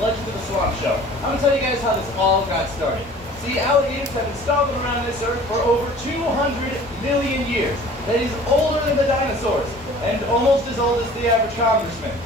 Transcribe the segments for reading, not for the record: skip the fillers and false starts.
Legend of the Swamp Show. I'm going to tell you guys how this all got started. See, alligators have been stalking around this earth for over 200 million years. That is older than the dinosaurs, and almost as old as the average congressman.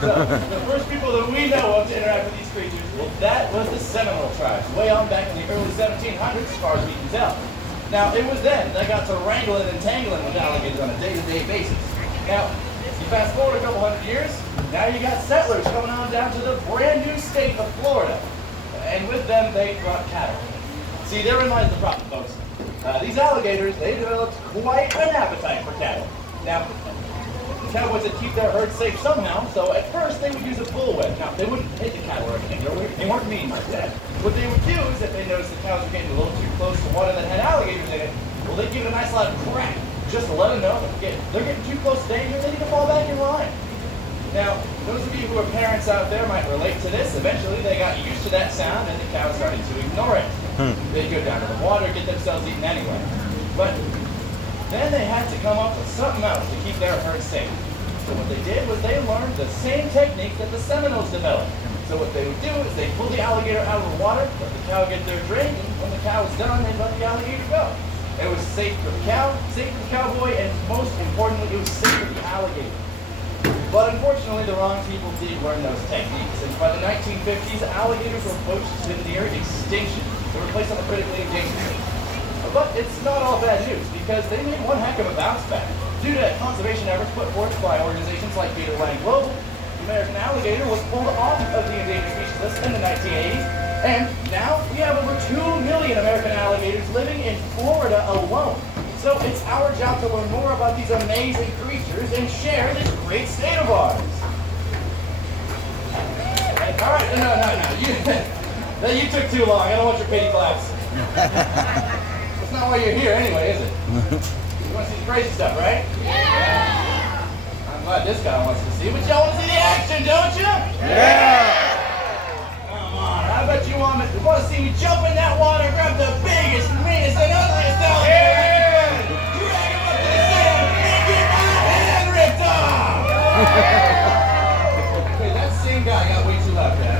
So, the first people that we know of to interact with these creatures, well, that was the Seminole tribes, way on back in the early 1700s, as far as we can tell. Now, it was then they got to wrangling and tangling with alligators on a day-to-day basis. Now, you fast forward a couple hundred years, now you got settlers coming on down to the brand new state of Florida. And with them, they brought cattle. See, therein lies the problem, folks. These alligators, they developed quite an appetite for cattle. Now, the cowboys would keep their herd safe somehow, so at first they would use a bullwhip. Now, they wouldn't hit the cattle or anything. They weren't mean like that. What they would do is if they noticed the cows were getting a little too close to water that had alligators in it, well, they'd give it a nice loud crack, just to let them know that they're getting too close to danger and they need to fall back in line. Now, those of you who are parents out there might relate to this. Eventually, they got used to that sound and the cows started to ignore it. They'd go down to the water, get themselves eaten anyway. But then they had to come up with something else to keep their herd safe. So what they did was they learned the same technique that the Seminoles developed. So what they would do is they pull the alligator out of the water, let the cow get their drink, and when the cow was done, they'd let the alligator go. It was safe for the cow, safe for the cowboy, and most importantly, it was safe for the alligator. But unfortunately, the wrong people did learn those techniques. And by the 1950s, alligators were approached to near extinction. They were placed on the critically endangered list. But it's not all bad news, because they made one heck of a bounce back. Due to conservation efforts put forth by organizations like Gatorland Global, the American alligator was pulled off of the endangered species list in the 1980s, and now we have over 2 million American alligators living in Florida alone. So it's our job to learn more about these amazing creatures and share this great state of ours. And, all right, no. You took too long. I don't want your pity claps. That's not why you're here anyway, is it? You want to see the crazy stuff, right? Yeah! I'm glad this guy wants to see, but y'all want to see the action, don't you? Yeah! Come on, I bet you want to see me jump in that water, grab the biggest, meanest, and ugliest alligator I can find, drag him up to the sand, and get my hand ripped off! Okay, that same guy got way too loud for that.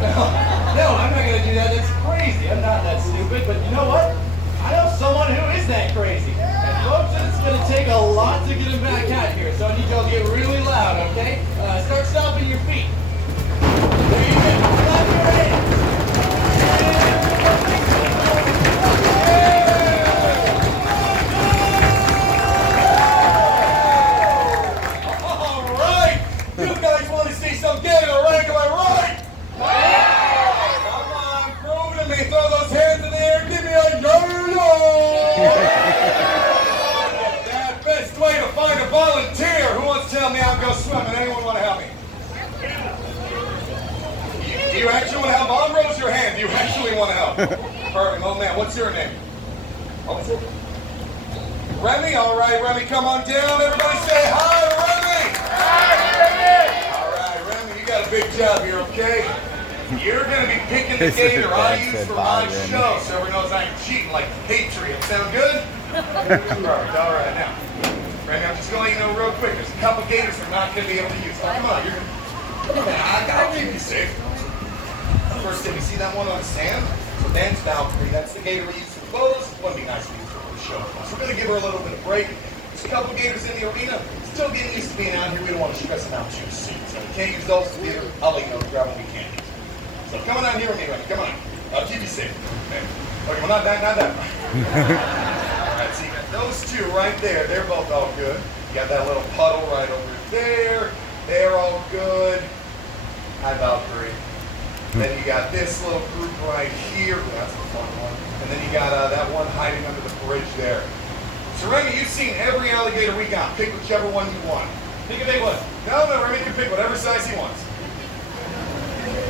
No, I'm not going to do that. That's crazy. I'm not that stupid, but you know what? I know someone who is that crazy. And folks, it's going to take a lot to get him back out here, so I need y'all to get really loud, okay? Start stomping your feet. There you go. Clap your hands. All right. You guys want to see some Gatorland, am I right? Come on, prove it to me. Throw those hands in the air. Give me a yo-yo. That best way to find a volunteer. Who wants to tell me I'll go swimming? Anyone want to help me? Do you actually want to help? I'll raise your hand. Do you actually want to help? Perfect. Oh, man, what's your name? Oh, what's it? Remy? All right, Remy, come on down. Everybody say hi, Remy. Hi, Remy. All right, Remy, you got a big job here, okay? You're going to be picking the gator I use for my show, so everyone knows I'm cheating like Patriot. Sound good? Perfect. All right, now, Remy, I'm just going to let you know real quick. There's a couple gators we're not going to be able to use. Oh, come on, I'll keep you safe. First thing, you see that one on the sand? So Dan's Valkyrie, that's the gator we use for photos. It wouldn't be nice to use for the show. So we're going to give her a little bit of break. There's a couple gators in the arena. Still getting used to being out here. We don't want to stress them out too soon. So we can't use those to either. I'll let you know, grab what we can. So come on out here with me, Remy. Come on. I'll keep you safe. Okay, well, not that. All right, so you got those two right there. They're both all good. You got that little puddle right over there. They're all good. Hi, Valkyrie. Then you got this little group right here. That's the fun one. And then you got that one hiding under the bridge there. So Remy, you've seen every alligator we got. Pick whichever one you want. Pick a big one. No, Remy can pick whatever size he wants.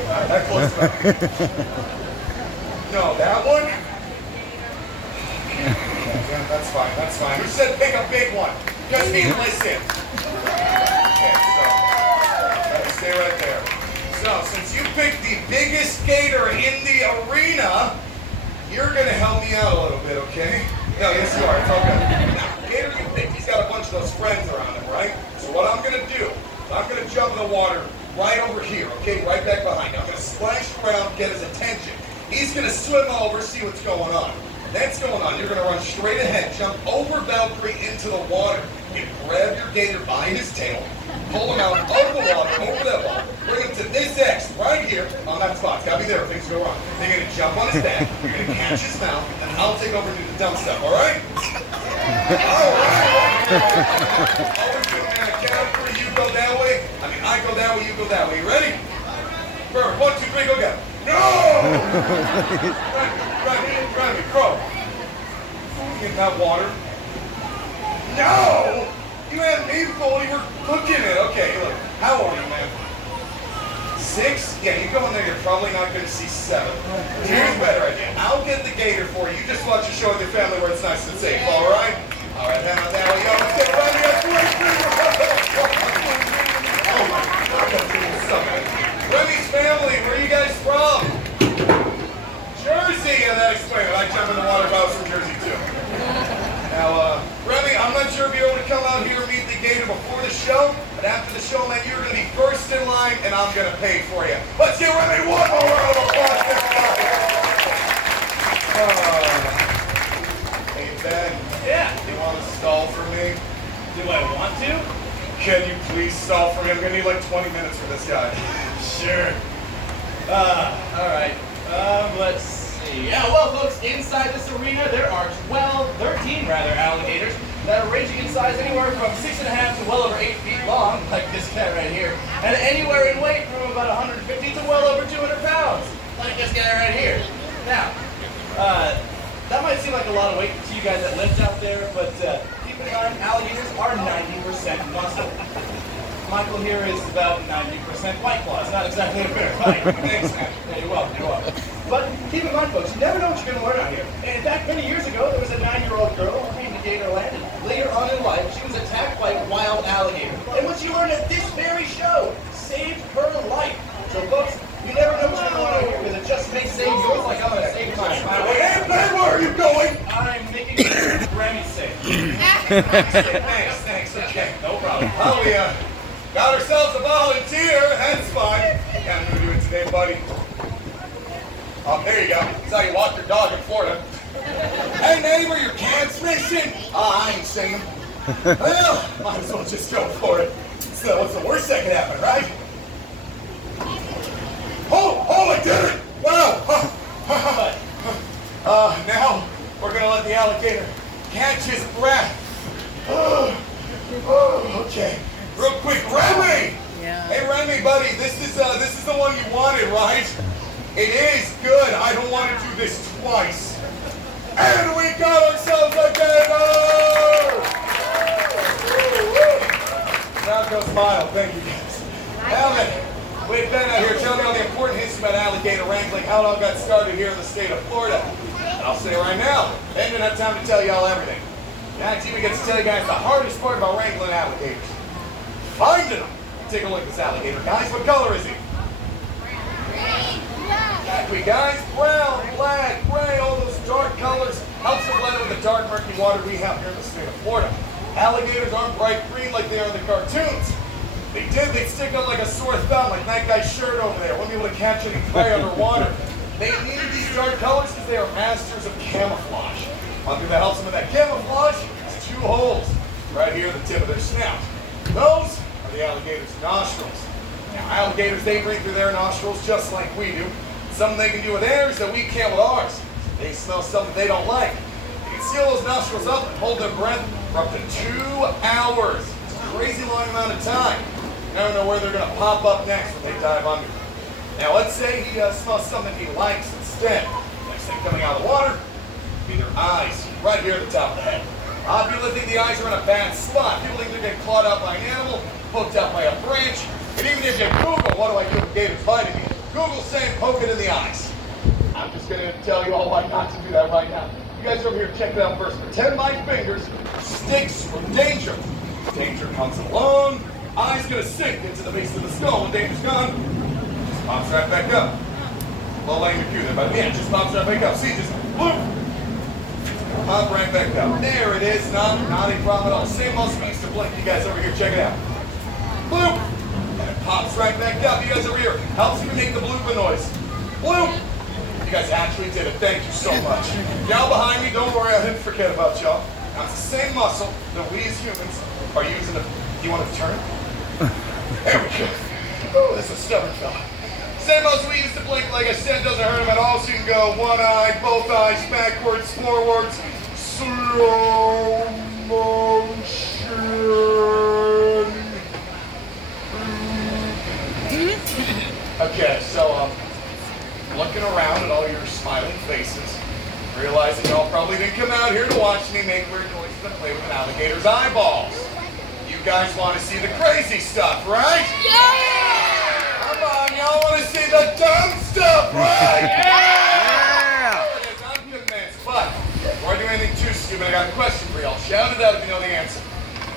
All right, that close enough. No, that one? Yeah, that's fine. Who said pick a big one? Just mean listen. Okay, so stay right there. So, since you picked the biggest gator in the arena, you're going to help me out a little bit, okay? No, yes you are. It's all good. Now, the gator you picked, he's got a bunch of those friends around him, right? So what I'm going to do, I'm going to jump in the water right over here, okay? Right back behind you. I'm going to splash around, get his attention. He's going to swim over, see what's going on. That's going on. You're going to run straight ahead, jump over Valkyrie into the water. You grab your gator by his tail, pull him out of the water, over that wall, bring him to this X right here on that spot. It's got to be there if things go wrong. Then you're going to jump on his back, you're going to catch his mouth, and I'll take over and do the dumb stuff, all right? All right. Always good, man. I count for you go that way. I go that way, you go that way. You ready? Perfect. 1, 2, 3, go get him. No! Grab me, crow. Get that water. No! You had me before you were cooking it. Okay, look. How old are you, man? 6? Yeah, you go in there, you're probably not going to see 7. Here's a better idea. I'll get the gator for you. You just watch your show with your family where it's nice and safe, all right? All right, hand on that way. Yo, let's get it right here. Oh, my God. That's doing something. Remy's family, where are you guys from? Jersey. Yeah, that explains it. I jump in the water if I was from Jersey, too. Now, Remy, I'm not sure if you're able to come out here and meet the gator before the show, but after the show, man, you're going to be first in line, and I'm going to pay for you. Let's give Remy one more round of applause this time. Hey, Ben. Yeah. You want to stall for me? Do I want to? Can you please stall for me? I'm going to need like 20 minutes for this guy. Sure. All right. Let's see. Yeah, well, folks, inside this arena, there are 13 alligators that are ranging in size anywhere from 6.5 to well over 8 feet long, like this guy right here, and anywhere in weight from about 150 to well over 200 pounds, like this guy right here. Now, that might seem like a lot of weight to you guys that lived out there, but keep in mind, alligators are 90% muscle. Michael here is about 90% White Claws. Not exactly a fair fight. Thanks, man. Yeah, you're welcome, you're welcome. But keep in mind, folks, you never know what you're going to learn out here. And in fact, many years ago, there was a 9-year-old girl who came to Gatorland, and later on in life, she was attacked by a wild alligator. And what she learned at this very show saved her life. So, folks, you never know what's going to learn out here, because it just may save yours like I'm going to save mine. Hey, Ben, where are you going? I'm making sure Grammy's safe. Thanks, okay. No problem. Oh, we got ourselves a volunteer. That's fine. Yeah, I'm going to do it today, buddy. There you go. That's how you walk your dog in Florida. Hey, neighbor, your cat's missing? I ain't seen him. Well, might as well just go for it. So, what's the worst that could happen, right? Oh, I did it! Wow! Now, we're going to let the alligator catch his breath. Okay. Real quick, Remy! Yeah. Hey, Remy, buddy, this is the one you wanted, right? It is good. I don't want to do this twice. And we got ourselves a gator! Now go smile. Thank you, guys. Now then, we've been out here telling you all the important history about alligator wrangling, how it all got started here in the state of Florida. And I'll say right now, I ain't gonna have time to tell you all everything. Next, we get to tell you guys the hardest part about wrangling alligators. Finding them. Take a look at this alligator. Guys, what color is he? Exactly, guys. Brown, black, gray, all those dark colors helps to blend with the dark, murky water we have here in the state of Florida. Alligators aren't bright green like they are in the cartoons. They'd stick out like a sore thumb, like that guy's shirt over there. Wouldn't be able to catch any prey underwater. They needed these dark colors because they are masters of camouflage. One thing that helps them with that camouflage is 2 holes right here at the tip of their snout. Those are the alligator's nostrils. Now, alligators, they breathe through their nostrils just like we do. Something they can do with theirs that we can't with ours. They smell something they don't like. They can seal those nostrils up and hold their breath for up to 2 hours. It's a crazy long amount of time. You never know where they're going to pop up next when they dive under. Now, let's say he smells something he likes instead. Next thing coming out of the water, be their eyes, right here at the top of the head. People think the eyes are in a bad spot. People think they're getting clawed out by an animal, poked out by a branch. And even if you Google, what do I do with gators biting me? Google saying poke it in the eyes. I'm just going to tell you all why not to do that right now. You guys over here, check it out first. Pretend my fingers sticks with danger. Danger comes along. Eye's going to sink into the base of the skull. When danger's gone, just pops right back up. Low lane cue there, but yeah, just pops right back up. See, just boom. Pop right back up. There it is. Not a problem at all. Same muscle means to blink. You guys over here, check it out. Boom. And it pops right back up. You guys over here. Helps me make the blooper noise. Bloop! You guys actually did it. Thank you so much. Y'all behind me, don't worry, I didn't forget about y'all. Now it's the same muscle that we as humans are using to... You want to turn? There we go. Oh, this is a stubborn fella. Same muscle we use to blink, like I said, doesn't hurt him at all. So you can go one eye, both eyes, backwards, forwards, slow motion. Okay, so looking around at all your smiling faces, realizing y'all probably didn't come out here to watch me make weird noises and play with an alligator's eyeballs. You guys want to see the crazy stuff, right? Yeah! Come on, y'all want to see the dumb stuff, right? Yeah! I'm convinced, but before I do anything too stupid, I got a question for y'all. Shout it out if you know the answer.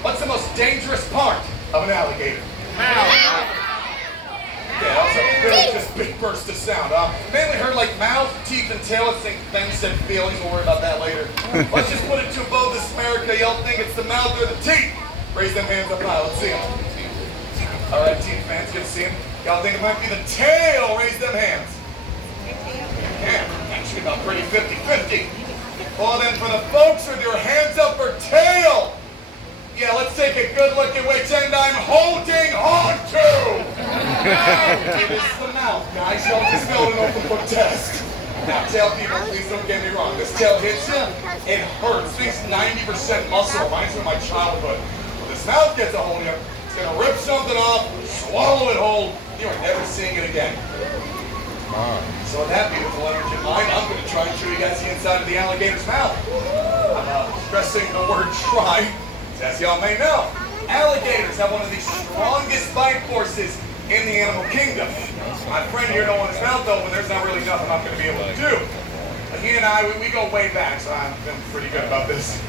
What's the most dangerous part of an alligator? Mouth. Yeah, that was a really just big burst of sound. Mainly heard like mouth, teeth, and tail. I think Ben said feelings. We'll worry about that later. Let's just put it to both this America. Y'all think it's the mouth or the teeth? Raise them hands up high. Let's see them. All right, teeth fans, good to see them. Y'all think it might be the tail? Raise them hands. Yeah, actually about pretty 50-50. Well then, for the folks with your hands up for tail, yeah, let's take a good look at which end I'm holding on to. It is the mouth, guys. Y'all just build an open book test. Now, tail people, please don't get me wrong. This tail hits you, it hurts. This 90% muscle reminds me of my childhood. When this mouth gets a hold of you, it's gonna rip something off, swallow it whole. You are never seeing it again. So with that beautiful energy in mind, I'm gonna try and show you guys the inside of the alligator's mouth. I'm stressing the word try. As y'all may know, alligators have one of the strongest bite forces in the animal kingdom. My friend here don't want his mouth open, there's not really nothing I'm going to be able to do. But he and I, we go way back, so I'm feeling pretty good about this.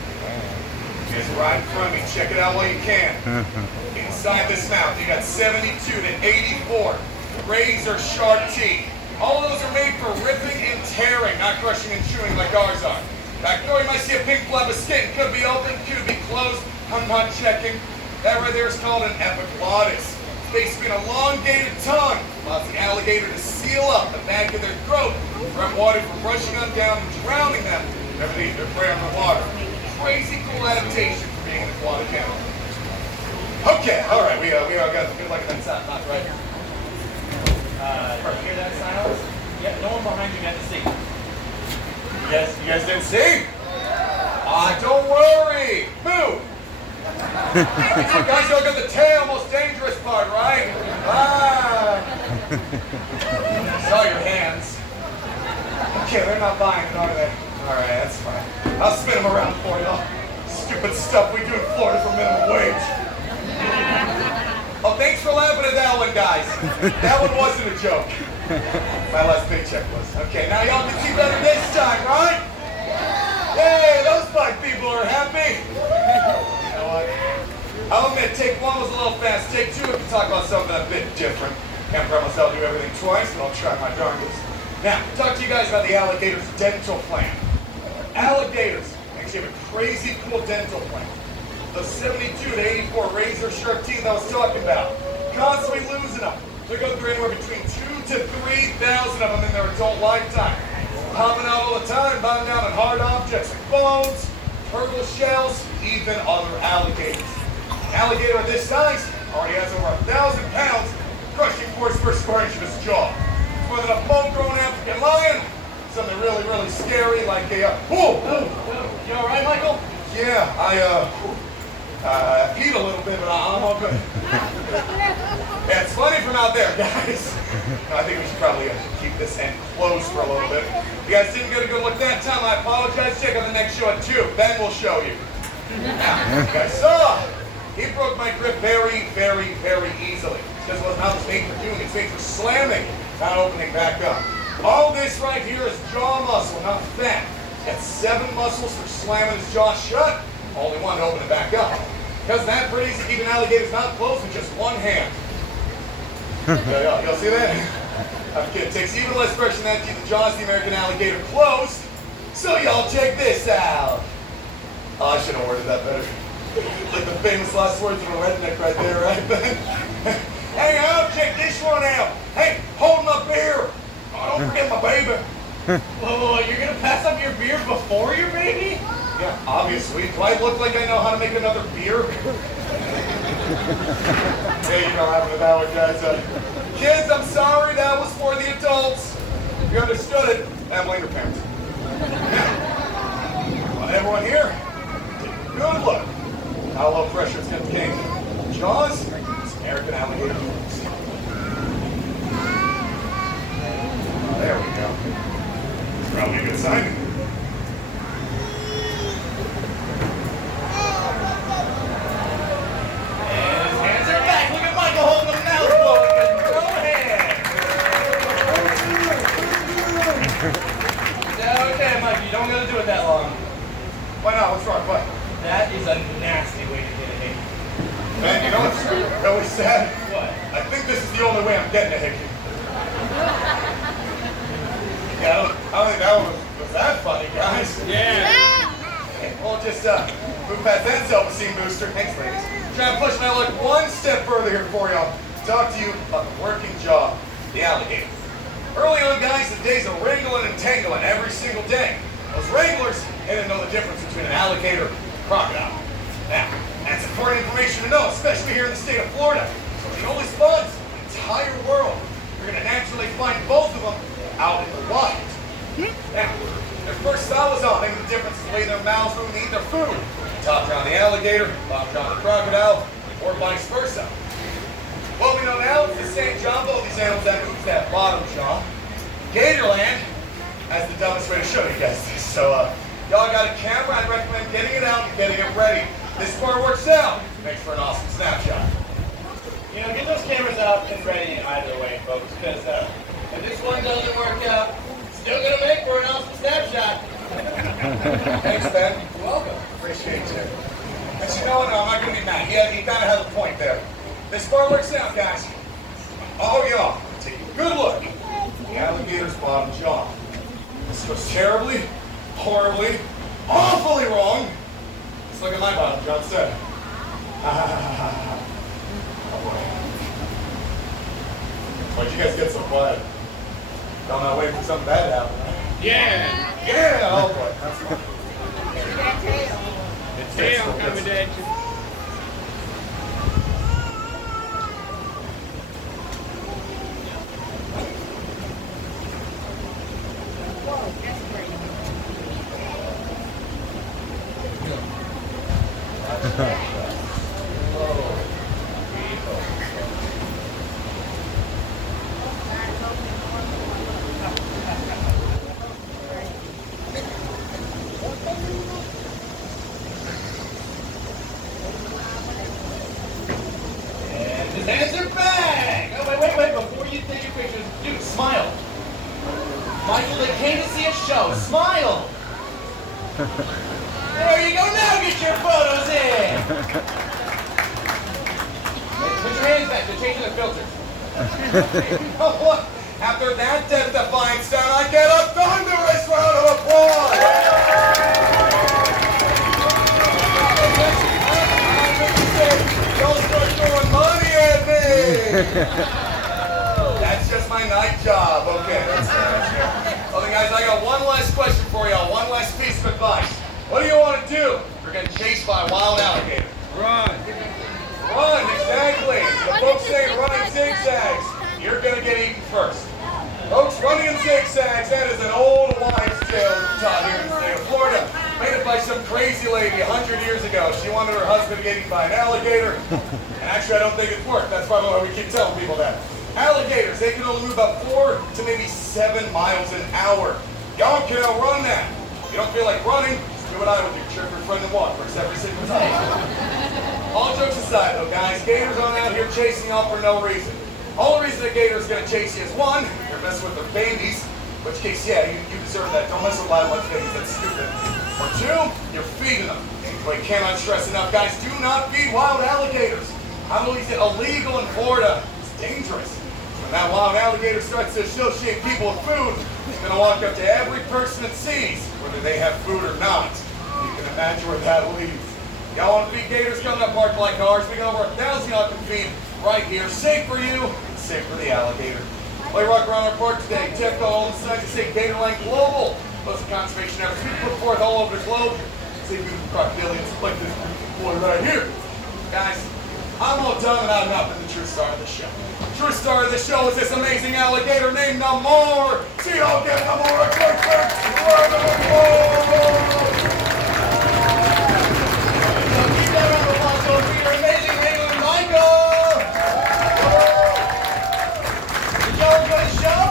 Just right in front of me, check it out while you can. Inside this mouth, you got 72 to 84 razor sharp teeth. All of those are made for ripping and tearing, not crushing and chewing like ours are. Back door, you might see a pink flap of skin. Could be open, could be closed. I'm not checking. That right there is called an epiglottis. It's basically an elongated tongue. Allows the alligator to seal up the back of their throat, prevent water from rushing them down and drowning them whenever they eat their prey on the water. Crazy cool adaptation for being an aquatic animal. Okay, all right, we got good luck at that sound, not right. Hear that silence? Yeah, no one behind you got to see. You guys didn't see? Don't worry. Move. Guys, y'all got the tail, most dangerous part, right? Saw your hands. Okay, they're not buying it, are they? All right, that's fine. I'll spin them around for y'all. Stupid stuff we do in Florida for minimum wage. Oh, thanks for laughing at that one, guys. That one wasn't a joke. My last paycheck was. Okay, now y'all can see better this time, right? Yay, those five people are happy. You know what? I'll admit, take one was a little fast. Take two, we can talk about something a bit different. Can't promise I'll do everything twice, but I'll try my darndest. Now, talk to you guys about the alligator's dental plan. Alligators actually have a crazy cool dental plan. Those 72 to 84 razor sharp teeth I was talking about. Constantly losing them. They go through anywhere between 2,000 to 3,000 of them in their adult lifetime. Popping out all the time, biting down on hard objects like bones, turtle shells, even other alligators. An alligator of this size already has over 1,000 pounds crushing force per square inch of his jaw. It's more than a full-grown African lion, something really, really scary like a... You all right, Michael? Yeah, I eat a little bit, but I'm all good. Yeah, it's funny from out there, guys. No, I think we should probably keep this end closed for a little bit. If you guys didn't get a good look that time, I apologize. Check out the next show at 2. Ben will show you. Now, you guys saw, he broke my grip very, very, very easily. Because it was not made for doing, it's made for slamming, not opening back up. All this right here is jaw muscle, not fat. He's got 7 muscles for slamming his jaw shut, only 1 to open it back up. Because that pretty easy to keep an alligator's mouth closed with just 1 hand. Y'all see that? I'm kidding. It takes even less pressure than that to keep the jaws of the American alligator closed. So y'all check this out. Oh, I should have worded that better. Like the famous last words of a redneck right there, right? Hang out, one out. Hey, hold my beer. Oh, don't forget my baby. Whoa, you're gonna pass up your beer before your baby? Yeah, obviously. Do I look like I know how to make another beer? Hey, you know how to that one, guys. Kids, I'm sorry, that was for the adults. If you understood it, Emily and her parents. Now, want everyone here? Take a good look. How low pressure it's gonna be. Jaws, it's American alligator. There we go. It's probably a good sign. And his hands are back. Look at Michael holding the mouth full. Go ahead. Okay, Mike, you don't gotta do it that long. Why not? What's wrong? What? That is a nasty way to get a hickey. Man, you know what's really sad? What? I think this is the only way I'm getting a hickey. Yeah, I don't think that one was that funny, guys. Yeah. Okay, well, just move past that self-esteem booster. Thanks, ladies. Try to push my luck one step further here for y'all. Talk to you about the working jaw, the alligator. Early on, guys, the days of wrangling and tangling every single day. Those wranglers, they didn't know the difference between an alligator and a crocodile. Now, that's important information to know, especially here in the state of Florida. So the only spots in the entire world, you're going to naturally find both of them out in the wild. Now, their first style was on. Maybe the difference is the way their mouths move and eat their food. Top down the alligator, bottom down the crocodile, or vice versa. What we know now is the same jaw, both these animals that moves that bottom jaw. Gatorland has the dumbest way to show you guys this. So, y'all got a camera, I'd recommend getting it out and getting it ready. This part works out. Makes for an awesome snapshot. You know, get those cameras out and ready either way, folks, because if this one doesn't work out, it's still gonna make for an awesome snapshot. Thanks, Ben. You're welcome. Appreciate you. And you know what? No, I'm not going to be mad. He kind of has a point there. This part works out, guys. All y'all, take a good look at the alligator's bottom jaw. This goes terribly, horribly, awfully wrong. Let's look at my bottom jaw instead. Oh boy. Why'd you guys get so quiet? Y'all not waiting for something bad to happen, right? Yeah. Yeah! Oh boy, that's fine. The tail coming at you. His hands are back! Oh, wait. Before you take your pictures, dude, smile. Michael, they came to see a show. Smile! There you go. Now get your photos in! Put your hands back. They're changing the filters. Oh, what? After that death-defying sound, I get a thunderous round of applause! Don't start throwing money at me! That's just my night job. Okay, that's fine. Okay, guys, I got one last question for y'all. One last piece of advice. What do you want to do if you're getting chased by a wild alligator? Run. Run, exactly. The folks say run in zigzags. You're going to get eaten first. Folks, running in zigzags, that is an old wives' tale taught here in the state of Florida. Made it by some crazy lady 100 years ago. She wanted her husband to get eaten by an alligator. And actually, I don't think it's worked. That's probably why we keep telling people that. Alligators, they can only move about 4 to maybe 7 miles an hour. Y'all can outrun that. If you don't feel like running, just do what I would do. Cheer for a friend and walk first every single time. All jokes aside, though, guys, gators aren't out here chasing y'all for no reason. Only reason a gator is going to chase you is one, you're messing with their babies, in which case, yeah, you deserve that. Don't mess with wildlife babies, that's stupid. Or two, you're feeding them. But you cannot stress enough, guys, do not feed wild alligators. Not only is it illegal in Florida, it's dangerous. When that wild alligator starts to associate people with food, it's going to walk up to every person it sees, whether they have food or not. You can imagine where that leads. Y'all want to feed gators coming up park like ours? We got over 1,000 y'all can feed right here. Safe for you, safe for the alligator. Play rock around our park today. Check all the signs to say Gatorland Global. Most of conservation efforts we put forth all over the globe. See beautiful crocodilians like this beautiful boy right here. Guys, I'm all done without enough of the true star of the show. True star of the show is this amazing alligator named Namor. See y'all again, Namor. Quick, quick. Round of applause. So keep that round of applause going for your amazing England, Michael! Did y'all enjoy the show?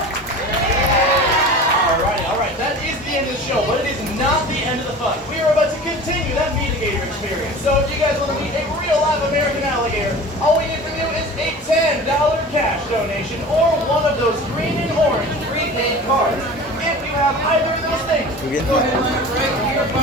Alright, that is the end of the show, but it is not the end of the fun. We are about to continue that meet-a-gator experience. So if you guys want to meet a real live American alligator, all we need from you is a $10 cash donation or one of those green and orange prepaid cards. If you have either of those things, go ahead and line up right here.